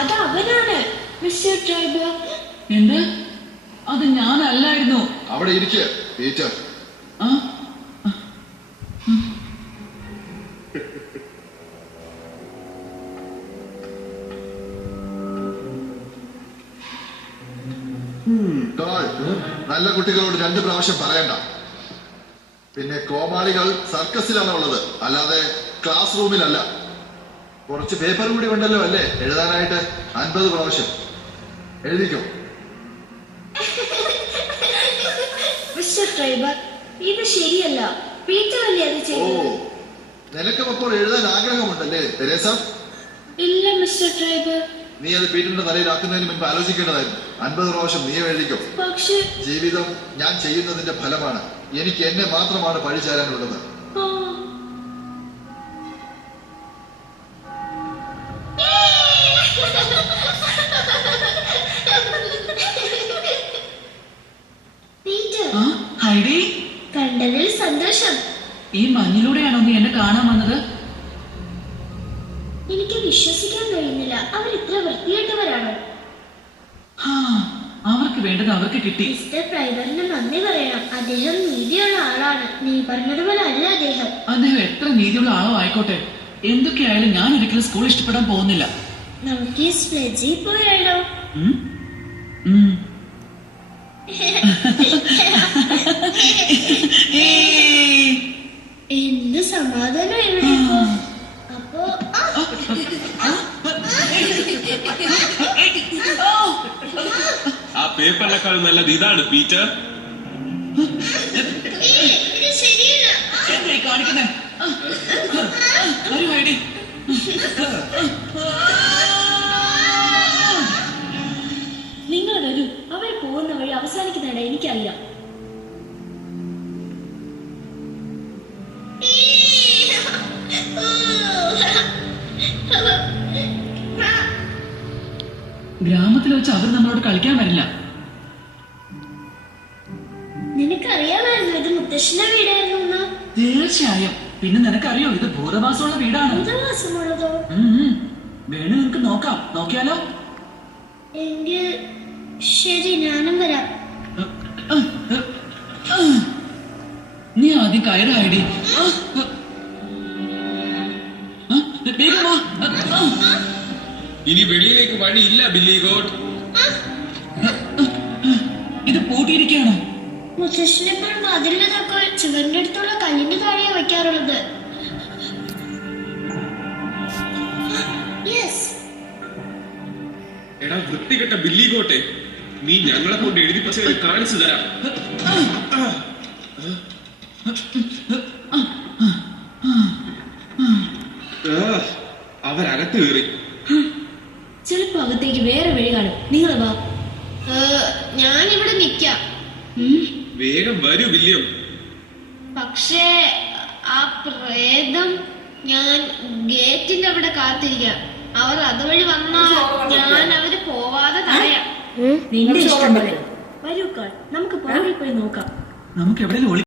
അത് അവനാണ് mister driver. എന്ത്? അത് ഞാനല്ലായിരുന്നു. അവിടെ ഇരിക്കുക പീറ്റർ. നല്ല കുട്ടികളോട് 2 പ്രാവശ്യം പറയണ്ട. പിന്നെ കോമാളികൾ സർക്കസിലാണ് ഉള്ളത്, അല്ലാതെ ക്ലാസ് റൂമിലല്ല. കുറച്ച് പേപ്പർ കൂടി ഉണ്ടല്ലോ അല്ലേ എഴുതാനായിട്ട്? 50 പ്രാവശ്യം എഴുതിക്കോ. മിസ്റ്റർ ഡ്രൈവർ, ഇത് ശരിയല്ല. പീറ്റർ അല്ലേ അത് ചെയ്തത്? നിനക്കും അപ്പോൾ എഴുതാൻ ആഗ്രഹമുണ്ടല്ലേ തെരേസ? ഇല്ല മിസ്റ്റർ ഡ്രൈവർ. നീ അത് പീറ്ററിന്റെ തലയിലാക്കുന്നതിന് മുൻപ് ആലോചിക്കേണ്ടതായിരുന്നു. 50 പ്രാവശ്യം നീ എഴുതിക്കോ. പക്ഷേ ജീവിതം ഞാൻ ചെയ്യുന്നതിന്റെ ഫലമാണ്. എനിക്ക് എന്നെ മാത്രമാണ് പഴിചാരാനുള്ളത്. കണ്ടതിൽ സന്തോഷം. ഈ മഞ്ഞിലൂടെയാണോ നീ എന്നെ കാണാൻ വന്നത്? എനിക്ക് വിശ്വസിക്കാൻ കഴിയുന്നില്ല. അവർ ഇത്ര വൃത്തികെട്ടവരാണോ? അവർക്ക് വേണ്ടത് അവർക്ക് കിട്ടി. മിസ്റ്റർ ഡ്രൈവറിന് നന്ദി പറയണം. അദ്ദേഹം നീതിയുള്ള ആളാണ്. നീ പറഞ്ഞതുപോലെ അല്ല അദ്ദേഹം. അദ്ദേഹം എത്ര നീതിയുള്ള ആളോ ആയിക്കോട്ടെ, എന്തൊക്കെയായാലും ഞാൻ ഒരിക്കലും സ്കൂൾ ഇഷ്ടപ്പെടാൻ പോകുന്നില്ല. നമുക്ക് ഈ സ്ലെഡ്ജിൽ പോയാലോ? എന്ത് സമാധാനം ഇവിടെ ഇപ്പോ. അപ്പോ ആ പേപ്പറിനേക്കാൾ നല്ലത് ഇതാണ് പീറ്റർ. കാണിക്കുന്നേ നിങ്ങൾ വരൂ. അവർ പോകുന്ന വഴി അവസാനിക്കുന്നിട എനിക്കറിയാം. ഗ്രാമത്തിൽ വെച്ച് അവർ നമ്മളോട് കളിക്കാൻ വരില്ല. നിനക്കറിയാമായിരുന്നു ഇത് മുത്തശ്ശന്റെ വീടായിരുന്നു? തീർച്ചയായും. പിന്നെ നിനക്കറിയോ ഇത് ഭൂതവാസമുള്ള വീടാണ്. ഭൂതവാസമുള്ളതോ? വേണു നിനക്ക് നോക്കാം. നോക്കിയാലോ? എങ്കിൽ ശരി, ഞാനും വരാം. നീ ആദ്യം കയറായിടി. ഇനി വെളിയിലേക്ക് വഴിയില്ല ബില്ലി ഗോട്ട്. ഇത് പൂട്ടിയിരിക്കുകയാണോ? മുത്തശ്ശനെപ്പോൾ മതിലിന്റെ തക്കോൽ ചുവരിന്റെ അടുത്തുള്ള കല്ലിന്റെ താഴെയാ വെക്കാറുള്ളത്. എടാ വൃത്തികെട്ട ബില്ലി ഗോട്ടെ, നീ ഞങ്ങളെ കൊണ്ട് എഴുതിപ്പിച്ചത് കാണിച്ചു തരാം. അവരകത്ത് കയറി. ചിലപ്പോ അകത്തേക്ക് വേറെ വഴി കാണും. നിങ്ങൾ വാ. ഞാനിവിടെ നിക്കാം. വേഗം വരൂ വില്യം. പക്ഷേ ആ പ്രേതം, ഞാൻ ഗേറ്റിന്റെ അവിടെ കാത്തിരിക്കാം. അവർ അതുവഴി വന്നാൽ ഞാൻ അവര് പോവാതെ തടയാം. നിന്റെ ഇഷ്ടം പോലെ. വരൂ കാൾ, നമുക്ക് പുറകിൽ പോയി നോക്കാം. നമുക്ക് എവിടെയും